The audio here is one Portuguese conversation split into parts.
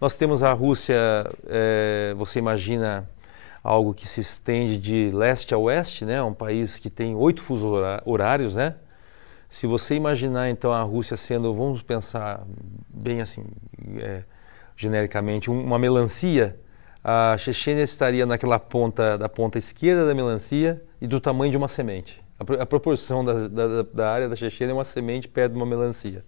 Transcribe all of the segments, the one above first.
Nós temos a Rússia, você imagina algo que se estende de leste a oeste, né? Um país que tem 8 fusos horários, né? Se você imaginar então a Rússia sendo, vamos pensar bem assim, genericamente, uma melancia, a Chechênia estaria naquela ponta, da ponta esquerda da melancia e do tamanho de uma semente. A proporção da área da Chechênia é uma semente perto de uma melancia.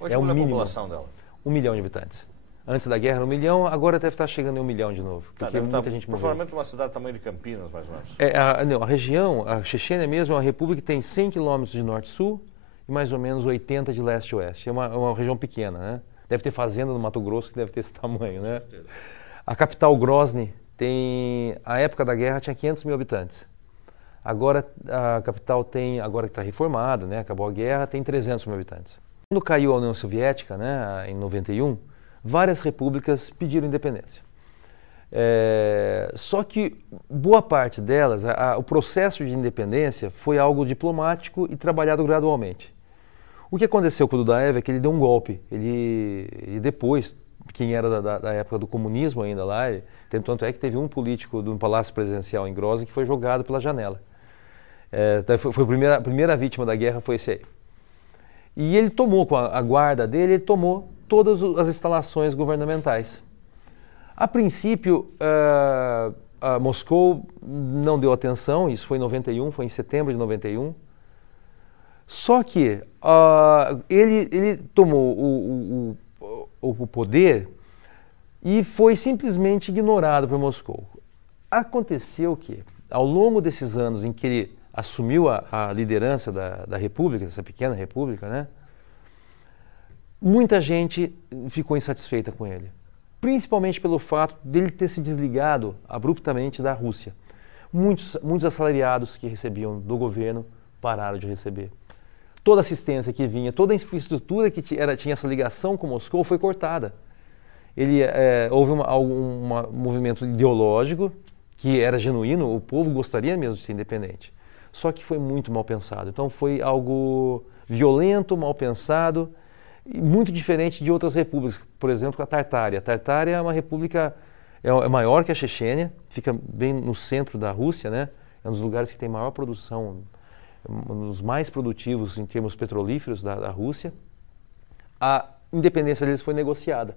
Hoje É o qual é a mínimo. população dela? 1 milhão de habitantes. Antes da guerra era 1 milhão, agora deve estar chegando em 1 milhão de novo. Porque deve muita estar gente morreu. provavelmente uma cidade do tamanho de Campinas, mais ou menos. Não, a região, a Chechênia mesmo, é uma república que tem 100 quilômetros de norte-sul e mais ou menos 80 de leste-oeste. É uma região pequena, né? Deve ter fazenda no Mato Grosso que deve ter esse tamanho, né? Com certeza. A capital Grozny tem, à época da guerra, tinha 500 mil habitantes. Agora a capital tem, agora que está reformada, né? Acabou a guerra, tem 300 mil habitantes. Quando caiu a União Soviética, né, em 91, várias repúblicas pediram independência. Só que boa parte delas, o processo de independência foi algo diplomático e trabalhado gradualmente. O que aconteceu com o Dudaev é que ele deu um golpe. E depois, quem era da época do comunismo ainda lá, tanto é que teve um político de um palácio presidencial em Grozny que foi jogado pela janela. Foi a primeira vítima da guerra, foi esse aí. E ele tomou, com a guarda dele, ele tomou todas as instalações governamentais. A princípio, Moscou não deu atenção, isso foi em 91, foi em setembro de 91. Só que ele tomou o poder e foi simplesmente ignorado por Moscou. Aconteceu que, ao longo desses anos em que ele assumiu a liderança da república, dessa pequena república, né? Muita gente ficou insatisfeita com ele, principalmente pelo fato dele ter se desligado abruptamente da Rússia. Muitos assalariados que recebiam do governo pararam de receber. Toda a assistência que vinha, toda a infraestrutura que tinha essa ligação com Moscou foi cortada. Houve um movimento ideológico que era genuíno, o povo gostaria mesmo de ser independente. Só que foi muito mal pensado. Então foi algo violento, mal pensado, e muito diferente de outras repúblicas. Por exemplo, a Tartária. A Tartária é uma república, é maior que a Chechênia, fica bem no centro da Rússia, né? É um dos lugares que tem maior produção, um dos mais produtivos em termos petrolíferos da Rússia. A independência deles foi negociada.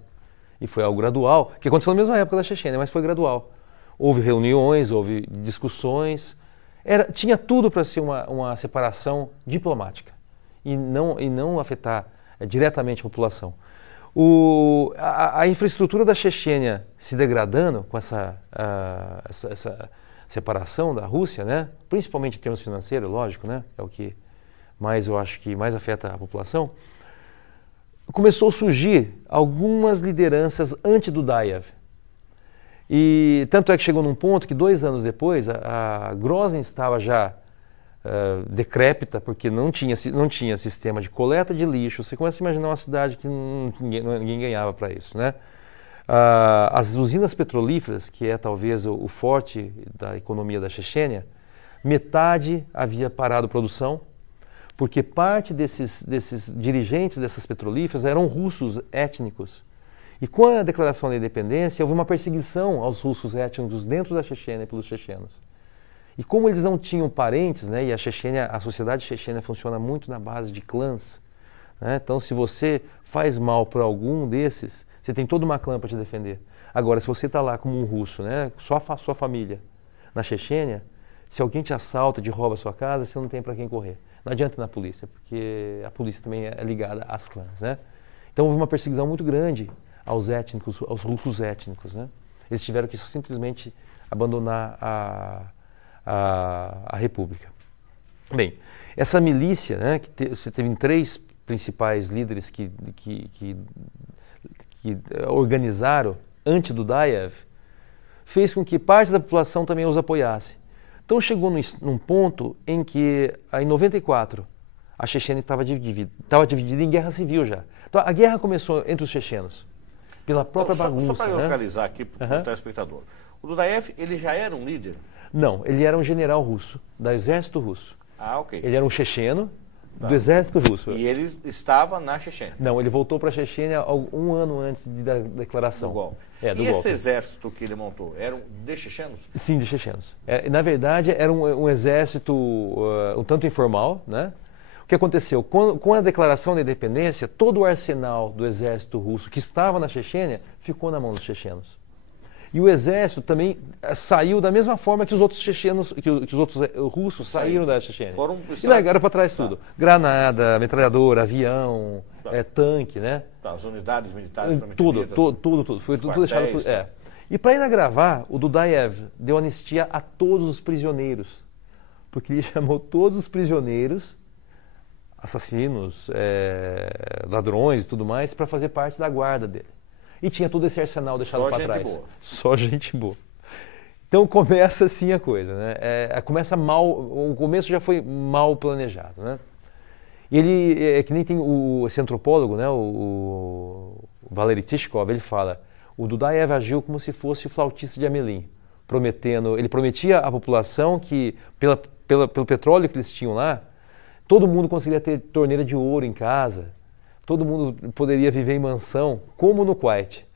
E foi algo gradual, que aconteceu na mesma época da Chechênia, mas foi gradual. Houve reuniões, houve discussões. Tinha tudo para ser uma separação diplomática e não afetar diretamente a população. A infraestrutura da Chechênia se degradando com essa separação da Rússia, né? Principalmente em termos financeiros, lógico, né? É o que eu acho que mais afeta a população. Começou a surgir algumas lideranças anti-Dudaev. E tanto é que chegou num ponto que 2 anos depois a Grozny estava já decrépita, porque não tinha sistema de coleta de lixo. Você começa a imaginar uma cidade que ninguém ganhava para isso, né? As usinas petrolíferas, que é talvez o forte da economia da Chechênia, metade havia parado a produção, porque parte desses dirigentes dessas petrolíferas eram russos étnicos. E com a declaração da independência, houve uma perseguição aos russos étnicos dentro da Chechênia pelos chechenos. E como eles não tinham parentes, né, e a sociedade chechena funciona muito na base de clãs, né, então se você faz mal para algum desses, você tem toda uma clã para te defender. Agora, se você está lá como um russo, né, só a sua família, na Chechênia, se alguém te assalta, te rouba a sua casa, você não tem para quem correr. Não adianta ir na polícia, porque a polícia também é ligada às clãs, né? Então houve uma perseguição muito grande aos russos étnicos, né? Eles tiveram que simplesmente abandonar a república. Bem, essa milícia, né, você teve 3 principais líderes que organizaram anti-Dudaev, fez com que parte da população também os apoiasse. Então chegou num ponto em que, em 94, a Chechênia estava dividida em guerra civil já. Então a guerra começou entre os chechenos, pela própria bagunça. Só para né? localizar aqui para o telespectador. O Dudaev, ele já era um líder? Não, ele era um general russo, do exército russo. Ah, ok. Ele era um checheno, do exército russo. E ele estava na Chechênia. Não, ele voltou para a Chechênia um ano antes da declaração. Do golpe. Do e golpe. esse exército que ele montou, eram de chechenos? Sim, de chechenos. Na verdade, era um exército um tanto informal, né? O que aconteceu? Com a declaração da independência, todo o arsenal do exército russo que estava na Chechênia ficou na mão dos chechenos. E o exército também saiu da mesma forma que os outros chechenos, que os outros russos saíram da Chechênia. E largaram para trás tudo. Granada, metralhadora, avião, tanque, né? As unidades militares tudo. Foi tudo deixado. E para ir gravar, o Dudaev deu anistia a todos os prisioneiros. Porque ele chamou todos os prisioneiros, assassinos, ladrões e tudo mais, para fazer parte da guarda dele. E tinha todo esse arsenal deixado para trás. Boa. Só gente boa. Então começa assim a coisa, né? Começa mal, o começo já foi mal planejado, né? E ele, que nem tem esse antropólogo, né? O Valery Tishkov, ele fala, o Dudaev agiu como se fosse o flautista de Amelim, ele prometia à população que, pelo petróleo que eles tinham lá, todo mundo conseguiria ter torneira de ouro em casa, todo mundo poderia viver em mansão, como no Kuwait.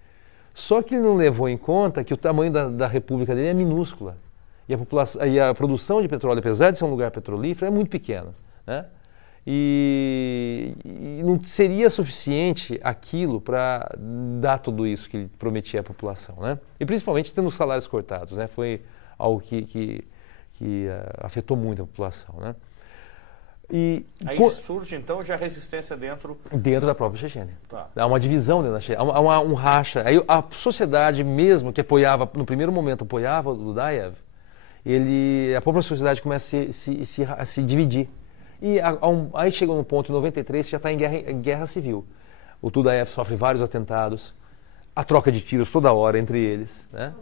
Só que ele não levou em conta que o tamanho da república dele é minúscula. E a produção de petróleo, apesar de ser um lugar petrolífero, é muito pequena, né? E não seria suficiente aquilo para dar tudo isso que ele prometia à população, né? E principalmente tendo os salários cortados, né? Foi algo que afetou muito a população, né? Aí surge então já a resistência dentro da própria Chechênia. Tá. Há uma divisão dentro da Chechênia, há um racha. Aí a sociedade mesmo que apoiava, no primeiro momento apoiava o Dudaev, a própria sociedade começa a se dividir. E aí chegou num ponto, em 93, que já está em guerra civil. O Dudaev sofre vários atentados, a troca de tiros toda hora entre eles, né?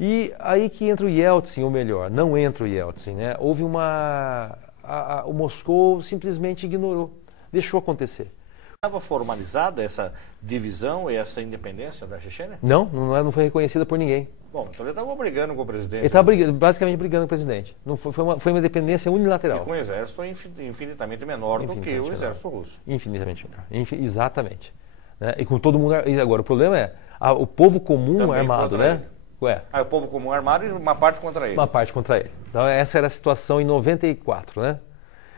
E aí que entra o Yeltsin, ou melhor, não entra o Yeltsin, né? Houve o Moscou simplesmente ignorou, deixou acontecer. Estava formalizada essa divisão e essa independência da Chechênia? Não foi reconhecida por ninguém. Bom, então ele estava brigando com o presidente. Ele estava basicamente brigando com o presidente. Não foi uma independência unilateral. E com um exército infinitamente menor do que o exército russo. Infinitamente menor. Exatamente. Né? E com todo mundo. Agora, o problema é o povo comum também armado, né? O povo comum armado e uma parte contra ele. Uma parte contra ele. Então essa era a situação em 94, né?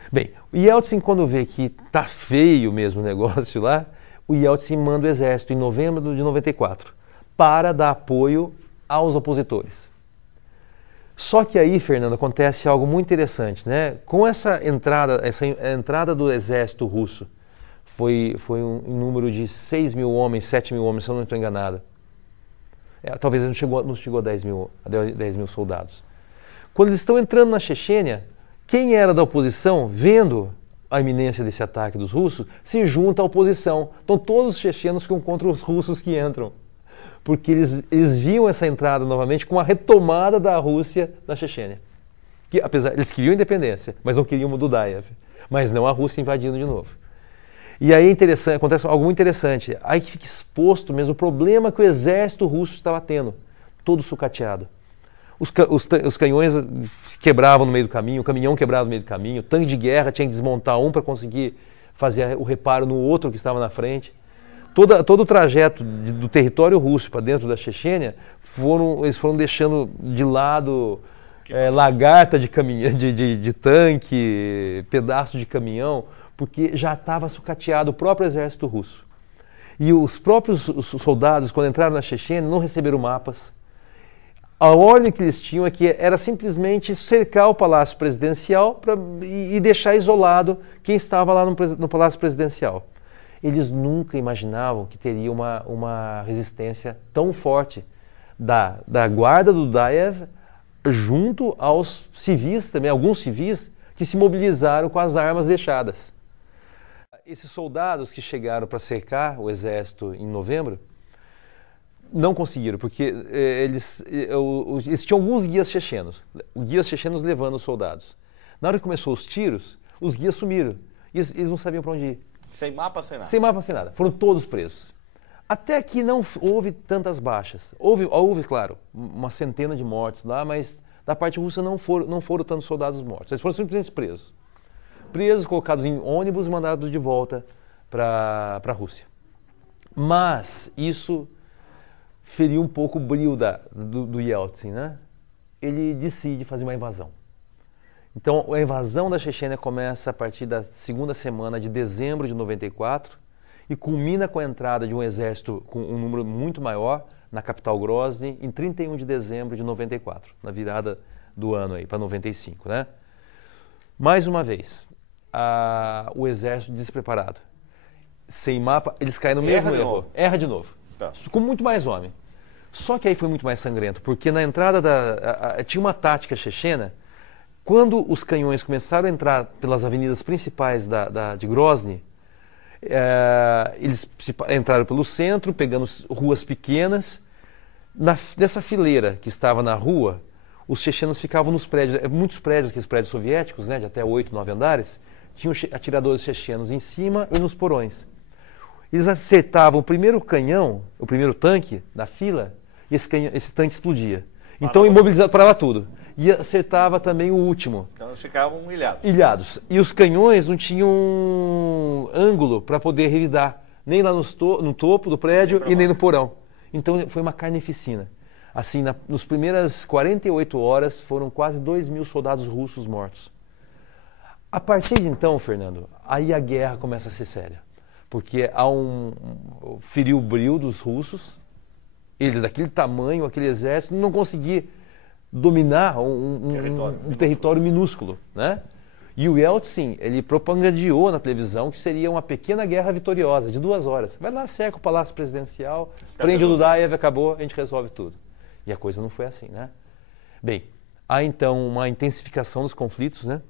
Bem, o Yeltsin, quando vê que tá feio mesmo o negócio lá, o Yeltsin manda o exército em novembro de 94 para dar apoio aos opositores. Só que aí, Fernando, acontece algo muito interessante, né? Com essa entrada do exército russo, foi um número de 6 mil homens, 7 mil homens, se eu não estou enganado. Talvez não chegou a 10 mil soldados. Quando eles estão entrando na Chechênia, quem era da oposição, vendo a iminência desse ataque dos russos, se junta à oposição. Então todos os chechenos ficam contra os russos que entram. Porque eles viam essa entrada novamente com a retomada da Rússia na Chechênia. Eles queriam independência, mas não queriam o Dudaev. Mas não a Rússia invadindo de novo. E aí acontece algo muito interessante. Aí que fica exposto mesmo o problema que o exército russo estava tendo. Todo sucateado. Os canhões quebravam no meio do caminho, o caminhão quebrava no meio do caminho, o tanque de guerra tinha que desmontar um para conseguir fazer o reparo no outro que estava na frente. Todo o trajeto do território russo para dentro da Chechênia, eles foram deixando de lado lagarta de tanque, pedaço de caminhão, porque já estava sucateado o próprio exército russo. E os próprios soldados, quando entraram na Chechênia, não receberam mapas. A ordem que eles tinham era simplesmente cercar o Palácio Presidencial e deixar isolado quem estava lá no Palácio Presidencial. Eles nunca imaginavam que teria uma resistência tão forte da guarda do Dudaev junto aos civis também, alguns civis que se mobilizaram com as armas deixadas. Esses soldados que chegaram para cercar o exército em novembro não conseguiram, porque eles tinham alguns guias chechenos levando os soldados. Na hora que começou os tiros, os guias sumiram. E eles não sabiam para onde ir. Sem mapa, sem nada. Sem mapa, sem nada. Foram todos presos. Até que não houve tantas baixas. Houve, claro, uma centena de mortes lá, mas da parte russa não foram tantos soldados mortos. Eles foram simplesmente presos. presos, colocados em ônibus e mandados de volta para a Rússia. Mas isso feriu um pouco o brio do Yeltsin, né? Ele decide fazer uma invasão. Então, a invasão da Chechênia começa a partir da segunda semana de dezembro de 94 e culmina com a entrada de um exército com um número muito maior na capital Grozny em 31 de dezembro de 94, na virada do ano aí para 95, né? Mais uma vez, o exército despreparado, sem mapa, eles caem no mesmo erro. Erra de novo. Tá. Com muito mais homem. Só que aí foi muito mais sangrento, porque na entrada tinha uma tática chechena. Quando os canhões começaram a entrar pelas avenidas principais de Grozny, eles entraram pelo centro, pegando ruas pequenas. Nessa fileira que estava na rua, os chechenos ficavam nos prédios, muitos prédios, aqueles prédios soviéticos, né, de até 8, 9 andares, tinham atiradores chechenos em cima e nos porões. Eles acertavam o primeiro canhão, o primeiro tanque da fila, e esse tanque explodia. Então, imobilizado, parava tudo. E acertava também o último. Então, eles ficavam ilhados. Ilhados. E os canhões não tinham ângulo para poder revidar, nem lá no topo do prédio e nem no porão. Então, foi uma carnificina. Assim, nas primeiras 48 horas, foram quase 2.000 soldados russos mortos. A partir de então, Fernando, aí a guerra começa a ser séria. Porque há feriu o brio dos russos, eles daquele tamanho, aquele exército, não conseguiam dominar um território minúsculo, né? E o Yeltsin, ele propagandeou na televisão que seria uma pequena guerra vitoriosa, de 2 horas. Vai lá, cerca o Palácio Presidencial, prende o Dudaev, acabou, a gente resolve tudo. E a coisa não foi assim, né? Bem, há então uma intensificação dos conflitos, né?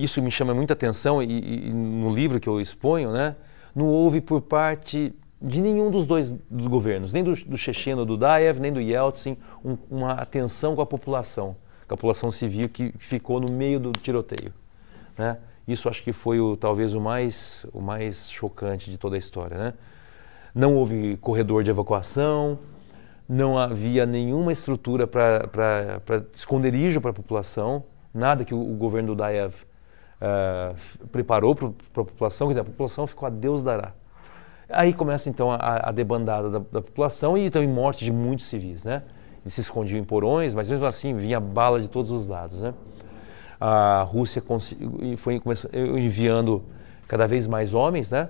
Isso me chama muita atenção e no livro que eu exponho, né? Não houve por parte de nenhum dos governos, nem do checheno Dudaev, nem do Yeltsin, uma atenção com a população civil que ficou no meio do tiroteio, né? Isso acho que foi talvez o mais chocante de toda a história, né? Não houve corredor de evacuação, não havia nenhuma estrutura para esconderijo para a população, nada que o governo Dudaev preparou para a população, quer dizer, a população ficou a Deus dará. Aí começa então a debandada da população e também morte de muitos civis, né? Eles se escondiam em porões, mas mesmo assim vinha bala de todos os lados, né? A Rússia foi enviando cada vez mais homens, né?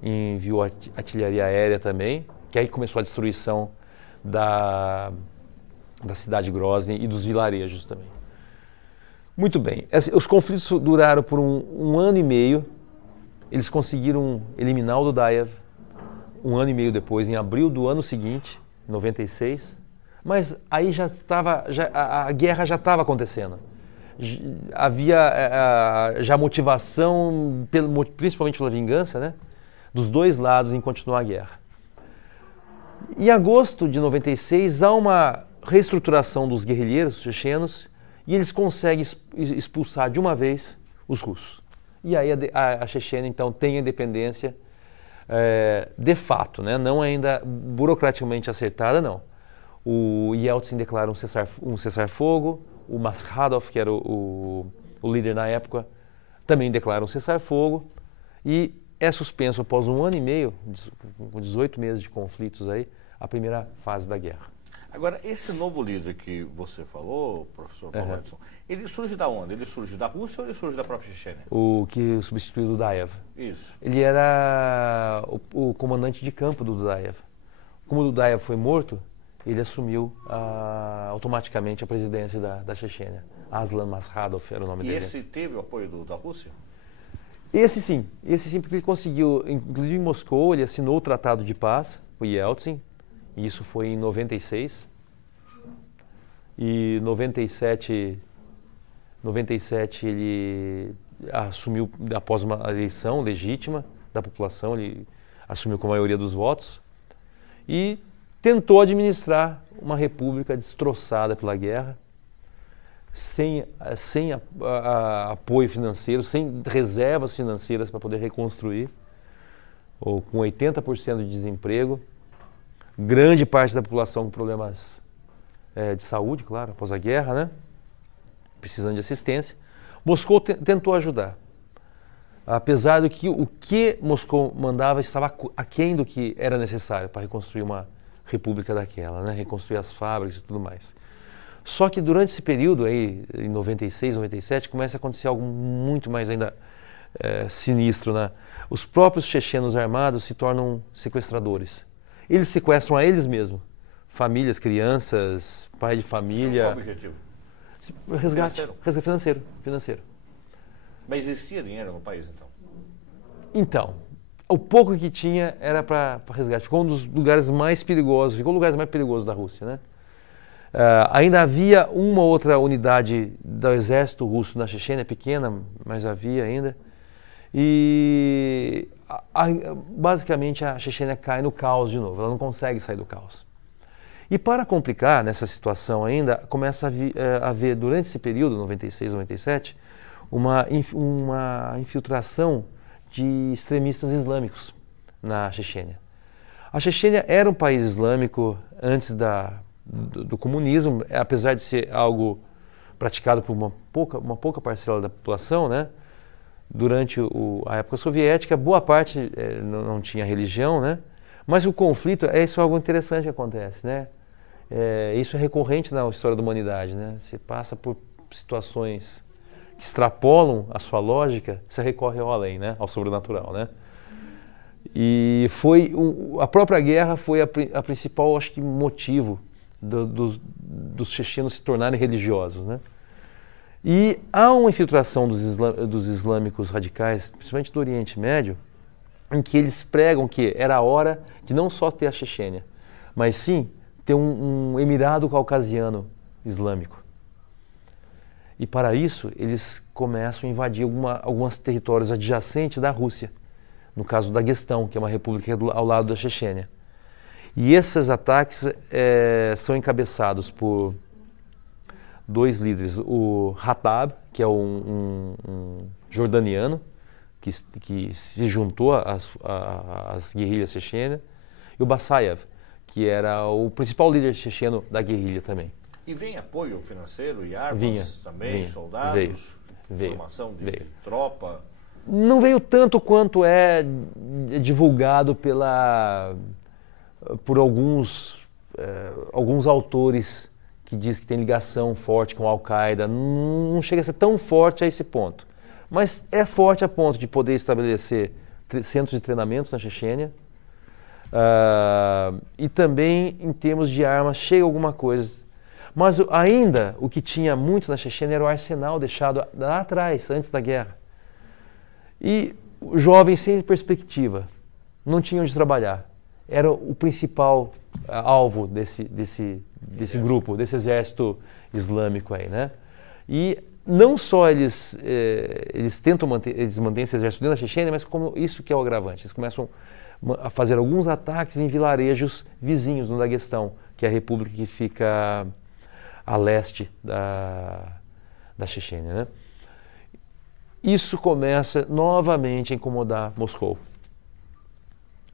Enviou artilharia aérea também, que aí começou a destruição da cidade de Grozny e dos vilarejos também. Muito bem, os conflitos duraram por um ano e meio, eles conseguiram eliminar o Dudaev 1 ano e meio depois, em abril do ano seguinte, 96, mas aí a guerra já estava acontecendo. Havia já motivação, principalmente pela vingança, né, dos dois lados em continuar a guerra. Em agosto de 96, há uma reestruturação dos guerrilheiros chechenos e eles conseguem expulsar de uma vez os russos. E aí a Chechênia, então, tem a independência de fato, né? Não ainda burocraticamente acertada, não. O Yeltsin declara um cessar-fogo, o Maskhadov, que era o líder na época, também declara um cessar-fogo e é suspenso após 1 ano e meio, com 18 meses de conflitos aí, a primeira fase da guerra. Agora, esse novo líder que você falou, professor Paulo Edson, ele surge da onde? Ele surge da Rússia ou ele surge da própria Chechênia? O que substituiu o Dudaev. Isso. Ele era o comandante de campo do Dudaev. Como o Dudaev foi morto, ele assumiu automaticamente a presidência da Chechênia. Aslan Maskhadov era o nome dele. E esse teve o apoio da Rússia? Esse sim, porque ele conseguiu, inclusive em Moscou, ele assinou o Tratado de Paz, o Yeltsin, e isso foi em 96. E em 97 ele assumiu, após uma eleição legítima da população, ele assumiu com a maioria dos votos e tentou administrar uma república destroçada pela guerra, sem apoio financeiro, sem reservas financeiras para poder reconstruir, ou com 80% de desemprego, grande parte da população com problemas de saúde, claro, após a guerra, né? Precisando de assistência. Moscou tentou ajudar, apesar do que o que Moscou mandava estava aquém do que era necessário para reconstruir uma república daquela, né? Reconstruir as fábricas e tudo mais. Só que durante esse período aí, em 96, 97, começa a acontecer algo muito mais ainda sinistro, né? Os próprios chechenos armados se tornam sequestradores. Eles sequestram a eles mesmos, famílias, crianças, pai de família. Qual o objetivo? Resgate financeiro. Mas existia dinheiro no país, então? Então, o pouco que tinha era para resgate. Ficou um dos lugares mais perigosos, ficou um dos lugares mais perigosos da Rússia, né? Ainda havia uma outra unidade do exército russo na Chechênia, pequena, mas havia ainda. E basicamente a Chechênia cai no caos de novo, ela não consegue sair do caos. E para complicar nessa situação ainda, começa a haver durante esse período, 96, 97, uma infiltração de extremistas islâmicos na Chechênia. A Chechênia era um país islâmico antes do comunismo, apesar de ser algo praticado por uma pouca parcela da população, né? Durante a época soviética, boa parte não tinha religião, né? Mas o conflito, isso é algo interessante que acontece, né? Isso é recorrente na história da humanidade, né? Você passa por situações que extrapolam a sua lógica, você recorre ao além, né? Ao sobrenatural, né? E a própria guerra foi a principal, acho que, motivo dos chechenos se tornarem religiosos, né? E há uma infiltração dos islâmicos radicais, principalmente do Oriente Médio, em que eles pregam que era a hora de não só ter a Chechênia, mas sim ter um Emirado Caucasiano Islâmico. E para isso, eles começam a invadir alguns territórios adjacentes da Rússia, no caso da Daguestão, que é uma república ao lado da Chechênia. E esses ataques são encabeçados por dois líderes, o Hatab, que é um jordaniano, que se juntou às guerrilhas chechênias, e o Basayev, que era o principal líder checheno da guerrilha também. E vem apoio financeiro e armas vinha, soldados, formação de tropa? Não veio tanto quanto é divulgado por alguns autores que diz que tem ligação forte com a Al-Qaeda. Não chega a ser tão forte a esse ponto. Mas é forte a ponto de poder estabelecer centros de treinamentos na Chechênia. E também, em termos de armas, chega alguma coisa. Mas ainda o que tinha muito na Chechênia era o arsenal deixado lá atrás, antes da guerra. E jovens sem perspectiva, não tinham onde trabalhar. Era o principal alvo desse grupo, desse exército islâmico aí, né? E não só eles mantêm esse exército dentro da Chechênia, mas como isso que é o agravante. Eles começam a fazer alguns ataques em vilarejos vizinhos no Daguestão, que é a república que fica a leste da Chechênia, né? Isso começa novamente a incomodar Moscou.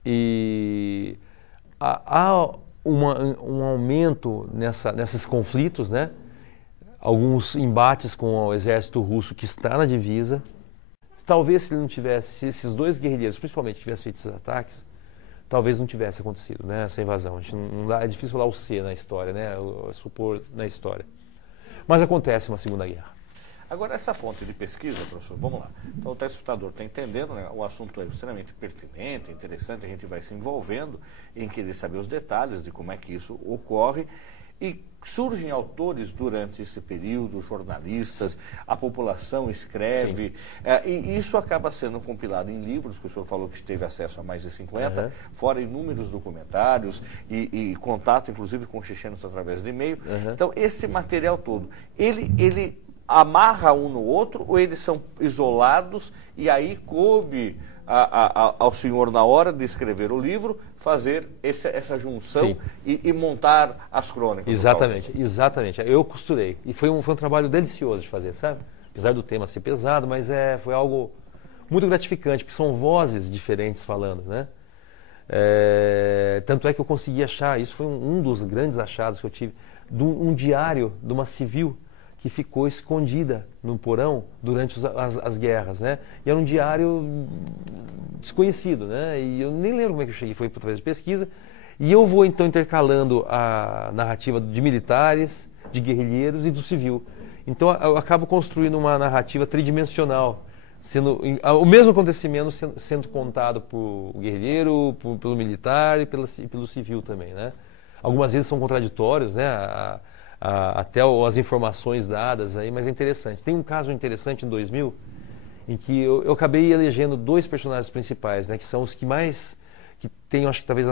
E há um aumento nesses conflitos, né? Alguns embates com o exército russo que está na divisa. Talvez se ele não tivesse, se esses dois guerrilheiros, principalmente, tivessem feito esses ataques, talvez não tivesse acontecido, né, essa invasão. A gente é difícil falar o C na história, né, supor na história. Mas acontece uma Segunda Guerra. Agora, essa fonte de pesquisa, professor, vamos lá. Então, o telespectador está entendendo, né? O assunto é extremamente pertinente, interessante, a gente vai se envolvendo em querer saber os detalhes de como é que isso ocorre. E surgem autores durante esse período, jornalistas, a população escreve, e isso acaba sendo compilado em livros, que o senhor falou que teve acesso a mais de 50, fora inúmeros documentários e contato, inclusive, com chechenos através de e-mail. Então, esse material todo, ele amarra um no outro ou eles são isolados e aí coube ao senhor, na hora de escrever o livro, fazer essa junção e montar as crônicas? Exatamente. Eu costurei. E foi um trabalho delicioso de fazer, sabe? Apesar do tema ser pesado, mas foi algo muito gratificante, porque são vozes diferentes falando, né? Tanto é que eu consegui achar, isso foi um dos grandes achados que eu tive, um diário de uma civil que ficou escondida no porão durante as guerras, né? E era um diário desconhecido, né? E eu nem lembro como é que eu cheguei, foi através de pesquisa. E eu vou então intercalando a narrativa de militares, de guerrilheiros e do civil. Então eu acabo construindo uma narrativa tridimensional, sendo o mesmo acontecimento sendo contado por guerrilheiro, pelo militar e pelo civil também, né? Algumas vezes são contraditórios, né? Até as informações dadas aí, mas é interessante. Tem um caso interessante em 2000 em que eu acabei elegendo 2 personagens principais, né? Que são os que mais que tem, acho que talvez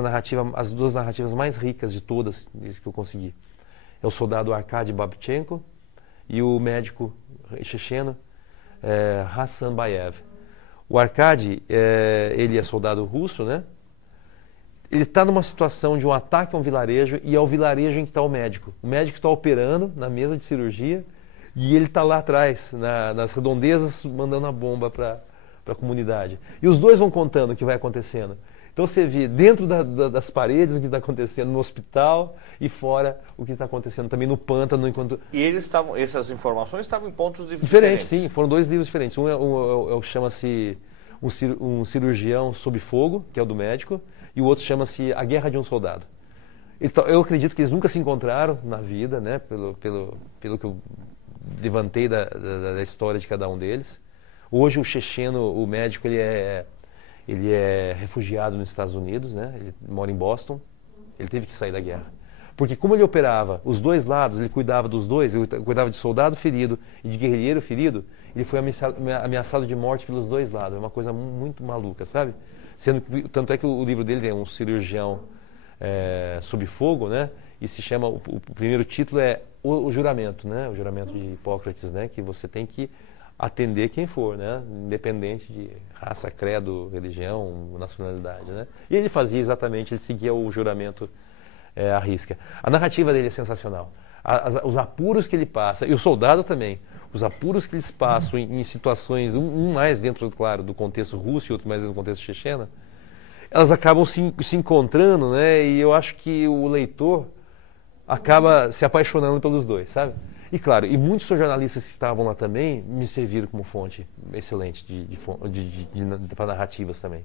as 2 narrativas mais ricas de todas que eu consegui. É o soldado Arkady Babchenko e o médico checheno Hassan Bayev. O Arkady, ele é soldado russo, né? Ele está numa situação de um ataque a um vilarejo e é o vilarejo em que está o médico. O médico está operando na mesa de cirurgia e ele está lá atrás, nas redondezas, mandando a bomba para a comunidade. E os 2 vão contando o que vai acontecendo. Então você vê dentro das paredes o que está acontecendo no hospital e fora o que está acontecendo também no pântano. E essas informações estavam em pontos diferentes. Sim, foram 2 livros diferentes. Chama-se um cirurgião sob fogo, que é o do médico, e o outro chama-se A Guerra de um Soldado. Eu acredito que eles nunca se encontraram na vida, né? Pelo que eu levantei da história de cada um deles. Hoje o checheno, o médico, ele é refugiado nos Estados Unidos, né? Ele mora em Boston. Ele teve que sair da guerra. Porque como ele operava os 2 lados, ele cuidava dos 2, ele cuidava de soldado ferido e de guerrilheiro ferido, ele foi ameaçado de morte pelos 2 lados. É uma coisa muito maluca, sabe? Tanto é que o livro dele é um cirurgião sob fogo, né? E se chama, o primeiro título é o Juramento, né? O Juramento de Hipócrates, né? Que você tem que atender quem for, né? Independente de raça, credo, religião, nacionalidade, né? E ele fazia exatamente, ele seguia o juramento à risca. A narrativa dele é sensacional. Os apuros que ele passa, e o soldado também, os apuros que eles passam em situações, um mais dentro, claro, do contexto russo e outro mais dentro do contexto checheno, elas acabam se encontrando, né? E eu acho que o leitor acaba se apaixonando pelos 2, sabe? E claro, e muitos jornalistas que estavam lá também me serviram como fonte excelente para narrativas também.